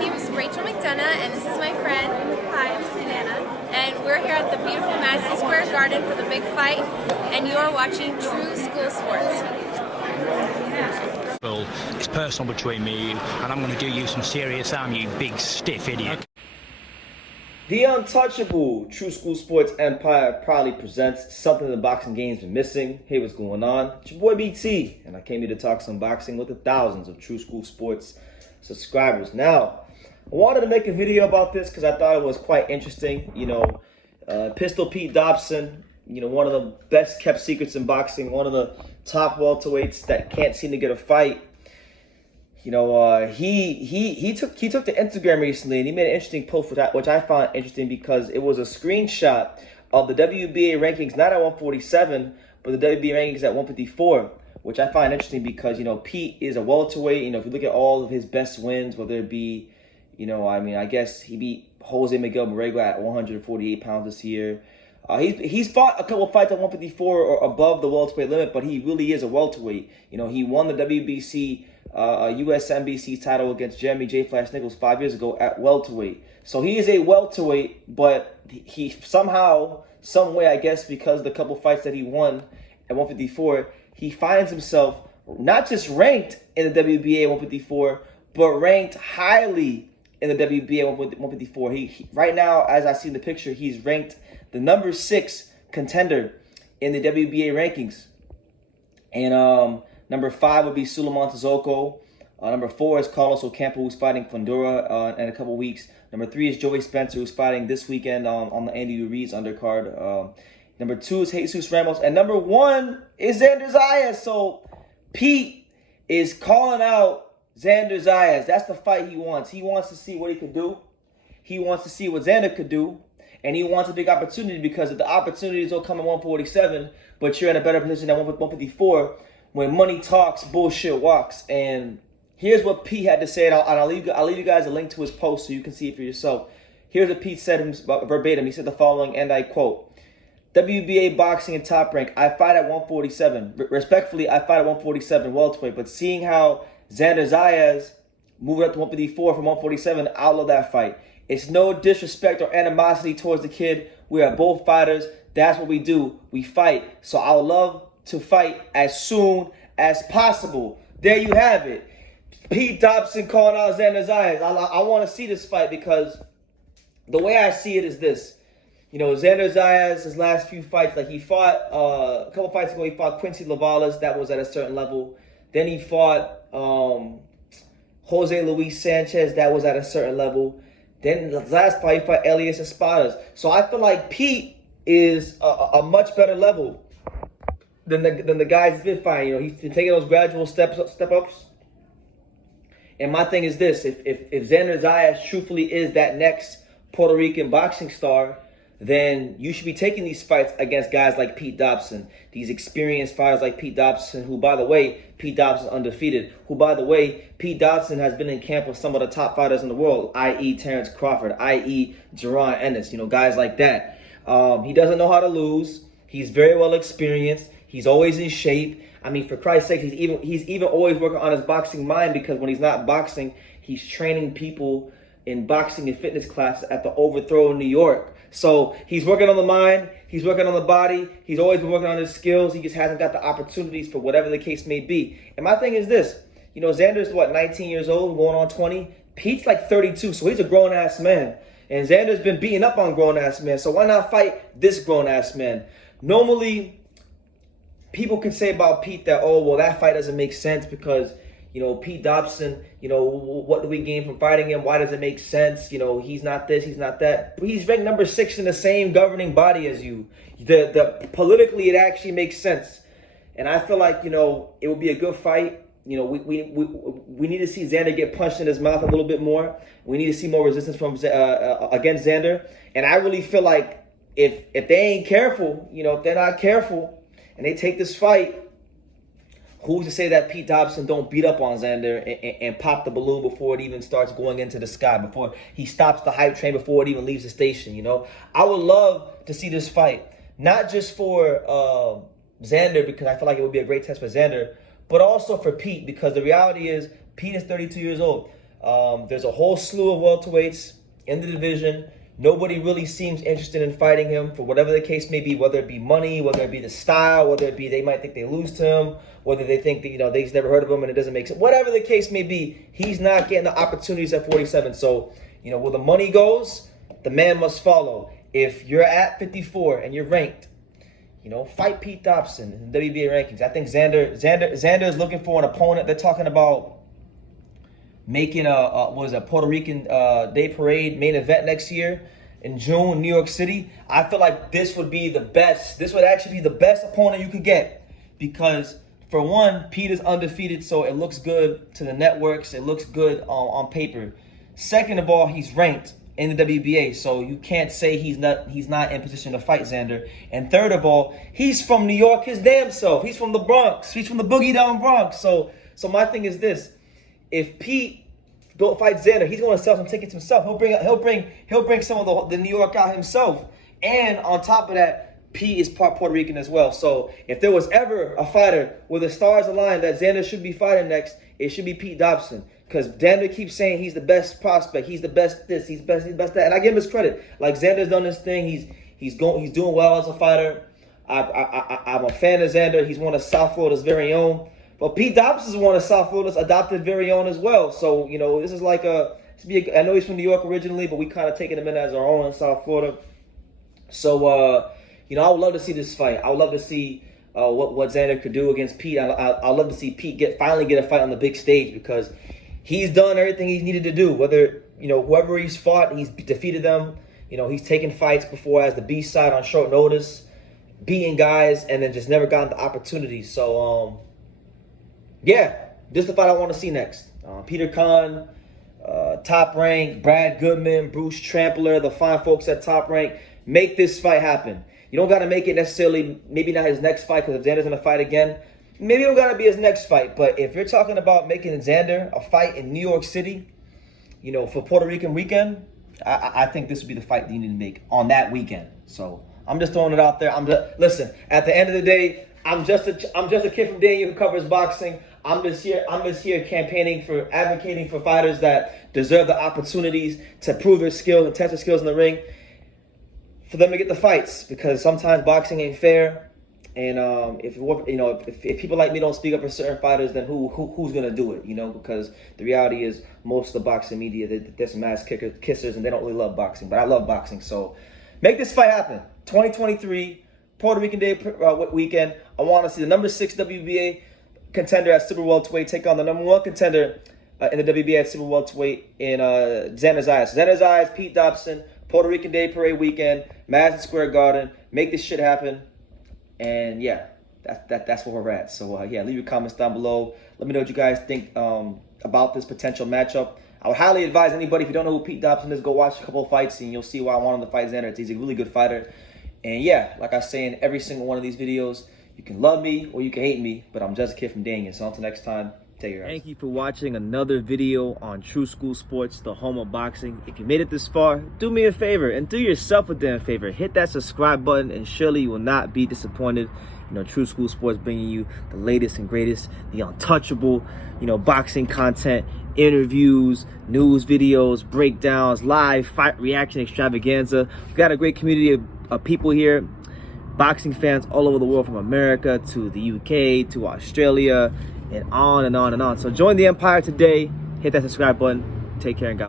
name is Rachel McDonough, and this is my friend. Hi, I'm Susanna, and we're here at the beautiful Madison Square Garden for the big fight, and you are watching True School Sports. Well, it's personal between me and you, and I'm going to do you some serious harm, you big stiff idiot. The untouchable True School Sports Empire proudly presents something the boxing game's been missing. Hey, what's going on? It's your boy BT, and I came here to talk some boxing with the thousands of True School Sports subscribers. Now, I wanted to make a video about this because I thought it was quite interesting. Pistol Pete Dobson, one of the best kept secrets in boxing, one of the top welterweights that can't seem to get a fight. He took to Instagram recently, and he made an interesting post, which I found interesting because it was a screenshot of the WBA rankings, not at 147, but the WBA rankings at 154, which I find interesting because, Pete is a welterweight. If you look at all of his best wins, whether it be, I guess he beat Jose Miguel Borrego at 148 pounds this year. He's fought a couple of fights at 154 or above the welterweight limit, but he really is a welterweight. He won the WBC USMBC title against Jeremy J. Flash Nichols 5 years ago at welterweight. So he is a welterweight, but he somehow, some way, I guess, because of the couple fights that he won at 154, he finds himself not just ranked in the WBA 154, but ranked highly in the WBA 154. He right now, as I see in the picture, he's ranked the number 6 contender in the WBA rankings. And number 5 would be Suleiman Tezoko. Number 4 is Carlos Ocampo, who's fighting Fundora in a couple weeks. Number 3 is Joey Spencer, who's fighting this weekend on the Andy Ruiz undercard. Number 2 is Jesus Ramos. And number 1 is Xander Zayas. So Pete is calling out Xander Zayas. That's the fight he wants. He wants to see what he can do. He wants to see what Xander could do. And he wants a big opportunity because if the opportunities don't come at 147, but you're in a better position at 154, when money talks, bullshit walks. And here's what Pete had to say, and I'll leave you guys a link to his post so you can see it for yourself. Here's what Pete said verbatim. He said the following, and I quote, WBA boxing in Top Rank, I fight at 147. Respectfully, I fight at 147 welterweight, but seeing how Xander Zayas moved up to 154 from 147, I love that fight. It's no disrespect or animosity towards the kid. We are both fighters. That's what we do. We fight. So I would love to fight as soon as possible. There you have it. Pete Dobson calling out Xander Zayas. I want to see this fight because the way I see it is this. Xander Zayas, his last few fights, like he fought a couple fights ago, he fought Quincy Lavalas. That was at a certain level. Then he fought Jose Luis Sanchez. That was at a certain level. Then the last fight, he fought Elias Espadas. So I feel like Pete is a much better level than the guys he's been fighting. He's been taking those gradual step ups. And my thing is this: if Xander Zayas truthfully is that next Puerto Rican boxing star, then you should be taking these fights against guys like Pete Dobson, these experienced fighters like Pete Dobson, who, by the way, Pete Dobson undefeated, who, by the way, Pete Dobson has been in camp with some of the top fighters in the world, i.e. Terrence Crawford, i.e. Jerron Ennis, guys like that. He doesn't know how to lose. He's very well experienced. He's always in shape. I mean, for Christ's sake, he's even always working on his boxing mind because when he's not boxing, he's training people in boxing and fitness classes at the Overthrow in New York. So he's working on the mind, he's working on the body, he's always been working on his skills, he just hasn't got the opportunities for whatever the case may be. And my thing is this, Xander's 19 years old, going on 20, Pete's like 32, so he's a grown-ass man. And Xander's been beating up on grown-ass men, so why not fight this grown-ass man? Normally, people can say about Pete that, oh, well, that fight doesn't make sense because Pete Dobson, what do we gain from fighting him? Why does it make sense? He's not this, he's not that. But he's ranked number 6 in the same governing body as you. Politically, it actually makes sense. And I feel like, it would be a good fight. We need to see Xander get punched in his mouth a little bit more. We need to see more resistance from against Xander. And I really feel like if they ain't careful, if they're not careful and they take this fight, who's to say that Pete Dobson don't beat up on Xander and pop the balloon before it even starts going into the sky, before he stops the hype train, before it even leaves the station, I would love to see this fight, not just for Xander, because I feel like it would be a great test for Xander, but also for Pete, because the reality is Pete is 32 years old. There's a whole slew of welterweights in the division. Nobody really seems interested in fighting him for whatever the case may be, whether it be money, whether it be the style, whether it be they might think they lose to him, whether they think that, they've never heard of him and it doesn't make sense. Whatever the case may be, he's not getting the opportunities at 47. So, where the money goes, the man must follow. If you're at 54 and you're ranked, fight Pete Dobson in the WBA rankings. I think Xander is looking for an opponent. They're talking about making a Puerto Rican Day Parade main event next year in June in New York City. I feel like this would be the best. This would actually be the best opponent you could get because, for one, Pete is undefeated, so it looks good to the networks. It looks good on paper. Second of all, he's ranked in the WBA, so you can't say he's not in position to fight Xander. And third of all, he's from New York his damn self. He's from the Bronx. He's from the boogie down Bronx. So my thing is this: if Pete don't fight Xander, he's going to sell some tickets himself. He'll bring some of the New York out himself. And on top of that, Pete is part Puerto Rican as well. So if there was ever a fighter where the stars aligned that Xander should be fighting next, it should be Pete Dobson. Because Xander keeps saying he's the best prospect, he's the best this, he's best that, and I give him his credit. Like, Xander's done this thing, he's doing well as a fighter. I'm a fan of Xander. He's one of South Florida's very own. But Pete Dobson is one of South Florida's adopted very own as well. So, this is like I know he's from New York originally, but we kind of taking him in as our own in South Florida. So, I would love to see this fight. I would love to see what Xander could do against Pete. I'd love to see Pete finally get a fight on the big stage because he's done everything he's needed to do. Whether, whoever he's fought, he's defeated them. He's taken fights before as the B side on short notice, beating guys, and then just never gotten the opportunity. So, yeah, this is the fight I want to see next. Peter Khan, Top Rank, Brad Goodman, Bruce Trampler, the fine folks at Top Rank. Make this fight happen. You don't got to make it necessarily, maybe not his next fight, because if Xander's going to fight again, maybe it don't got to be his next fight. But if you're talking about making Xander a fight in New York City, for Puerto Rican weekend, I think this would be the fight that you need to make on that weekend. So I'm just throwing it out there. Listen, at the end of the day, I'm just a kid from Daniel who covers boxing. I'm just here advocating for fighters that deserve the opportunities to prove their skills and test their skills in the ring, for them to get the fights, because sometimes boxing ain't fair. And if people like me don't speak up for certain fighters, then who's gonna do it? Because the reality is most of the boxing media, they're some ass kissers and they don't really love boxing. But I love boxing, so make this fight happen. 2023 Puerto Rican Day weekend. I want to see the number 6 WBA contender at super welterweight take on the number 1 contender in the WBA at super welterweight in Xander Zayas. Xander Zayas, Pete Dobson, Puerto Rican Day Parade weekend, Madison Square Garden. Make this shit happen. And yeah, that's where we're at. So yeah, leave your comments down below. Let me know what you guys think about this potential matchup. I would highly advise anybody, if you don't know who Pete Dobson is, go watch a couple of fights and you'll see why I want him to fight Xander. He's a really good fighter. And yeah, like I say in every single one of these videos, you can love me or you can hate me, but I'm just a kid from Daniel. So until next time, take care. Thank you for watching another video on True School Sports, the home of boxing. If you made it this far, do me a favor and do yourself a damn favor. Hit that subscribe button and surely you will not be disappointed. True School Sports bringing you the latest and greatest, the untouchable, boxing content, interviews, news videos, breakdowns, live fight reaction extravaganza. We've got a great community of people here, boxing fans all over the world, from America to the UK to Australia and on and on and on. So join the empire today. Hit that subscribe button. Take care and God.